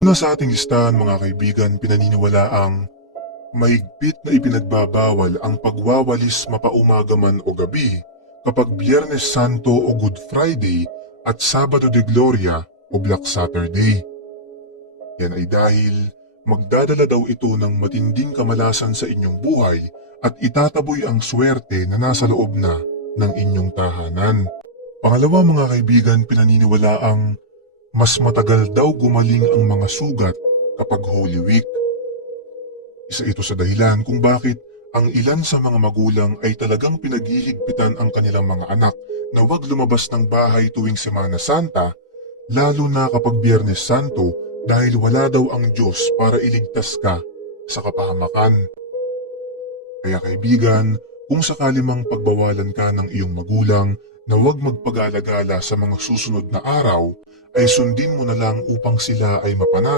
Una sa ating listahan mga kaibigan pinaniniwala ang mahigpit na ipinagbabawal ang pagwawalis mapaumaga man o gabi kapag Biyernes Santo o Good Friday at Sabado de Gloria o Black Saturday. Yan ay dahil magdadala daw ito ng matinding kamalasan sa inyong buhay at itataboy ang swerte na nasa loob na ng inyong tahanan. Pangalawa mga kaibigan pinaniniwala ang mas matagal daw gumaling ang mga sugat kapag Holy Week. Isa ito sa dahilan kung bakit ang ilan sa mga magulang ay talagang pinaghihigpitan ang kanilang mga anak na huwag lumabas ng bahay tuwing Semana Santa, lalo na kapag Biyernes Santo dahil wala daw ang Diyos para iligtas ka sa kapahamakan. Kaya kaibigan, kung sakali mang pagbawalan ka ng iyong magulang na huwag magpagala-gala sa mga susunod na araw, ay sundin mo na lang upang sila ay mapanatag